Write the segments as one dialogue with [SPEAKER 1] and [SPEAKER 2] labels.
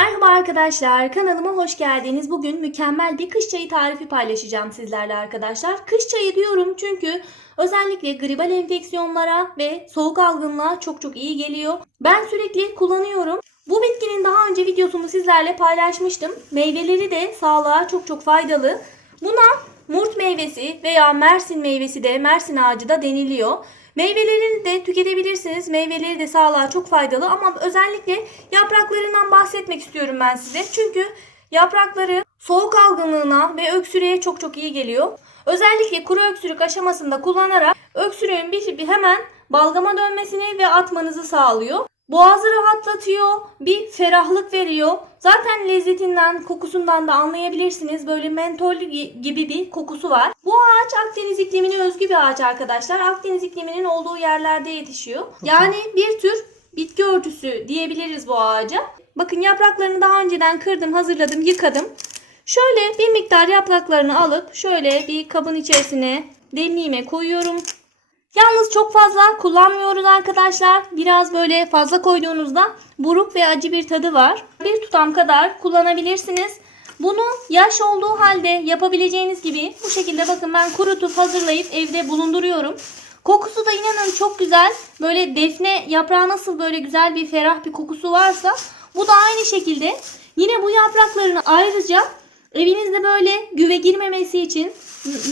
[SPEAKER 1] Merhaba arkadaşlar, kanalıma hoş geldiniz. Bugün mükemmel bir kış çayı tarifi paylaşacağım sizlerle arkadaşlar. Kış çayı diyorum çünkü özellikle gribal enfeksiyonlara ve soğuk algınlığa çok çok iyi geliyor. Ben sürekli kullanıyorum. Bu bitkinin daha önce videosunu sizlerle paylaşmıştım. Meyveleri de sağlığa çok çok faydalı. Buna murt meyvesi veya mersin meyvesi de mersin ağacı da deniliyor. Meyvelerini de tüketebilirsiniz. Meyveleri de sağlığa çok faydalı ama özellikle yapraklarından bahsetmek istiyorum ben size. Çünkü yaprakları soğuk algınlığına ve öksürüğe çok çok iyi geliyor. Özellikle kuru öksürük aşamasında kullanarak öksürüğün bir, bir hemen balgama dönmesini ve atmanızı sağlıyor. Boğazı rahatlatıyor, bir ferahlık veriyor. Zaten lezzetinden, kokusundan da anlayabilirsiniz. Böyle mentollü gi- gibi bir kokusu var. Ağaç Akdeniz iklimine özgü bir ağaç arkadaşlar. Akdeniz ikliminin olduğu yerlerde yetişiyor. Yani bir tür bitki örtüsü diyebiliriz bu ağaca. Bakın yapraklarını daha önceden kırdım, hazırladım, yıkadım. Şöyle bir miktar yapraklarını alıp şöyle bir kabın içerisine demliğime koyuyorum. Yalnız çok fazla kullanmıyoruz arkadaşlar. Biraz böyle fazla koyduğunuzda buruk ve acı bir tadı var. Bir tutam kadar kullanabilirsiniz. Bunu yaş olduğu halde yapabileceğiniz gibi bu şekilde bakın ben kurutup hazırlayıp evde bulunduruyorum. Kokusu da inanın çok güzel. Böyle defne yaprağı nasıl böyle güzel bir ferah bir kokusu varsa bu da aynı şekilde. Yine bu yapraklarını ayrıca evinizde böyle güve girmemesi için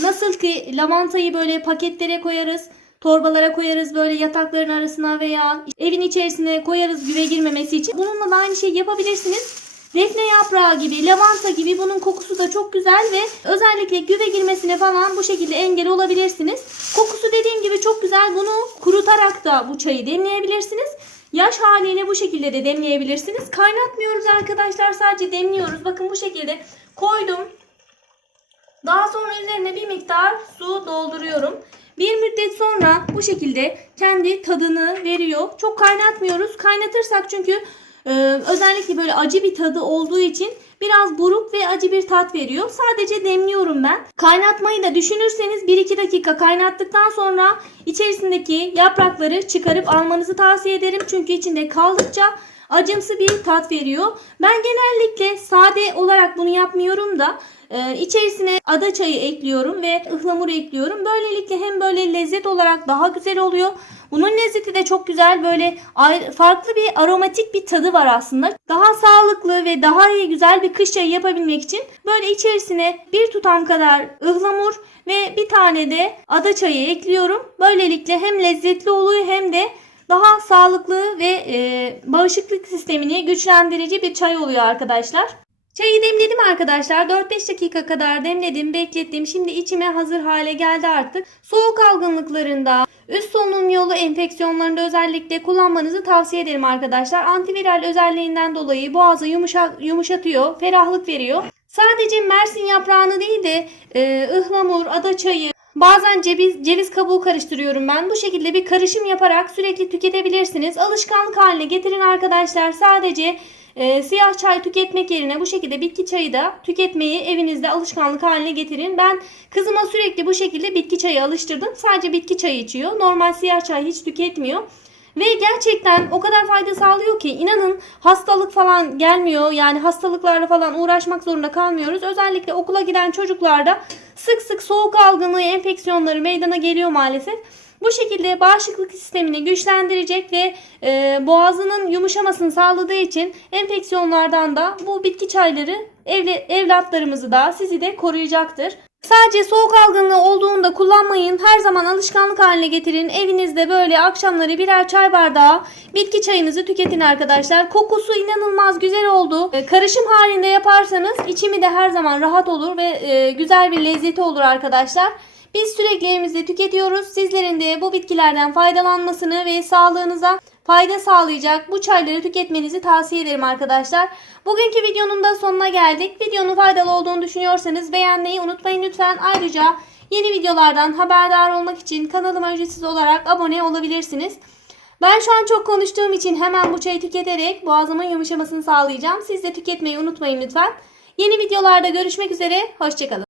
[SPEAKER 1] nasıl ki lavantayı böyle paketlere koyarız, torbalara koyarız böyle yatakların arasına veya evin içerisine koyarız güve girmemesi için. Bununla da aynı şeyi yapabilirsiniz. Defne yaprağı gibi, lavanta gibi bunun kokusu da çok güzel ve özellikle güve girmesine falan bu şekilde engel olabilirsiniz. Kokusu dediğim gibi çok güzel. Bunu kurutarak da bu çayı demleyebilirsiniz. Yaş haliyle bu şekilde de demleyebilirsiniz. Kaynatmıyoruz arkadaşlar. Sadece demliyoruz. Bakın bu şekilde koydum. Daha sonra üzerine bir miktar su dolduruyorum. Bir müddet sonra bu şekilde kendi tadını veriyor. Çok kaynatmıyoruz. Kaynatırsak çünkü e, özellikle böyle acı bir tadı olduğu için biraz buruk ve acı bir tat veriyor. Sadece demliyorum ben. Kaynatmayı da düşünürseniz 1-2 dakika kaynattıktan sonra içerisindeki yaprakları çıkarıp almanızı tavsiye ederim. Çünkü içinde kaldıkça acımsı bir tat veriyor. Ben genellikle sade olarak bunu yapmıyorum da e, içerisine ada çayı ekliyorum ve ıhlamur ekliyorum. Böylelikle hem böyle lezzet olarak daha güzel oluyor. Bunun lezzeti de çok güzel böyle farklı bir aromatik bir tadı var aslında. Daha sağlıklı ve daha iyi güzel bir kış çayı yapabilmek için böyle içerisine bir tutam kadar ıhlamur ve bir tane de ada çayı ekliyorum. Böylelikle hem lezzetli oluyor hem de daha sağlıklı ve e, bağışıklık sistemini güçlendirici bir çay oluyor arkadaşlar. Çayı demledim arkadaşlar. 4-5 dakika kadar demledim, beklettim. Şimdi içime hazır hale geldi artık. Soğuk algınlıklarında, üst solunum yolu enfeksiyonlarında özellikle kullanmanızı tavsiye ederim arkadaşlar. Antiviral özelliğinden dolayı boğazı yumuşa, yumuşatıyor, ferahlık veriyor. Sadece mersin yaprağını değil de e, ıhlamur, ada çayı, Bazen ceviz, ceviz kabuğu karıştırıyorum ben. Bu şekilde bir karışım yaparak sürekli tüketebilirsiniz. Alışkanlık haline getirin arkadaşlar. Sadece e, siyah çay tüketmek yerine bu şekilde bitki çayı da tüketmeyi evinizde alışkanlık haline getirin. Ben kızıma sürekli bu şekilde bitki çayı alıştırdım. Sadece bitki çayı içiyor. Normal siyah çay hiç tüketmiyor. Ve gerçekten o kadar fayda sağlıyor ki inanın hastalık falan gelmiyor. Yani hastalıklarla falan uğraşmak zorunda kalmıyoruz. Özellikle okula giden çocuklarda sık sık soğuk algınlığı enfeksiyonları meydana geliyor maalesef. Bu şekilde bağışıklık sistemini güçlendirecek ve e, boğazının yumuşamasını sağladığı için enfeksiyonlardan da bu bitki çayları evli, evlatlarımızı da sizi de koruyacaktır. Sadece soğuk algınlığı olduğunda kullanmayın. Her zaman alışkanlık haline getirin. Evinizde böyle akşamları birer çay bardağı bitki çayınızı tüketin arkadaşlar. Kokusu inanılmaz güzel oldu. E, Karışım halinde yaparsanız içimi de her zaman rahat olur ve e, güzel bir lezzeti olur arkadaşlar. Biz sürekli evimizde tüketiyoruz. Sizlerin de bu bitkilerden faydalanmasını ve sağlığınıza fayda sağlayacak bu çayları tüketmenizi tavsiye ederim arkadaşlar. Bugünkü videonun da sonuna geldik. Videonun faydalı olduğunu düşünüyorsanız beğenmeyi unutmayın lütfen. Ayrıca yeni videolardan haberdar olmak için kanalıma ücretsiz olarak abone olabilirsiniz. Ben şu an çok konuştuğum için hemen bu çayı tüketerek boğazımın yumuşamasını sağlayacağım. Siz de tüketmeyi unutmayın lütfen. Yeni videolarda görüşmek üzere. Hoşçakalın.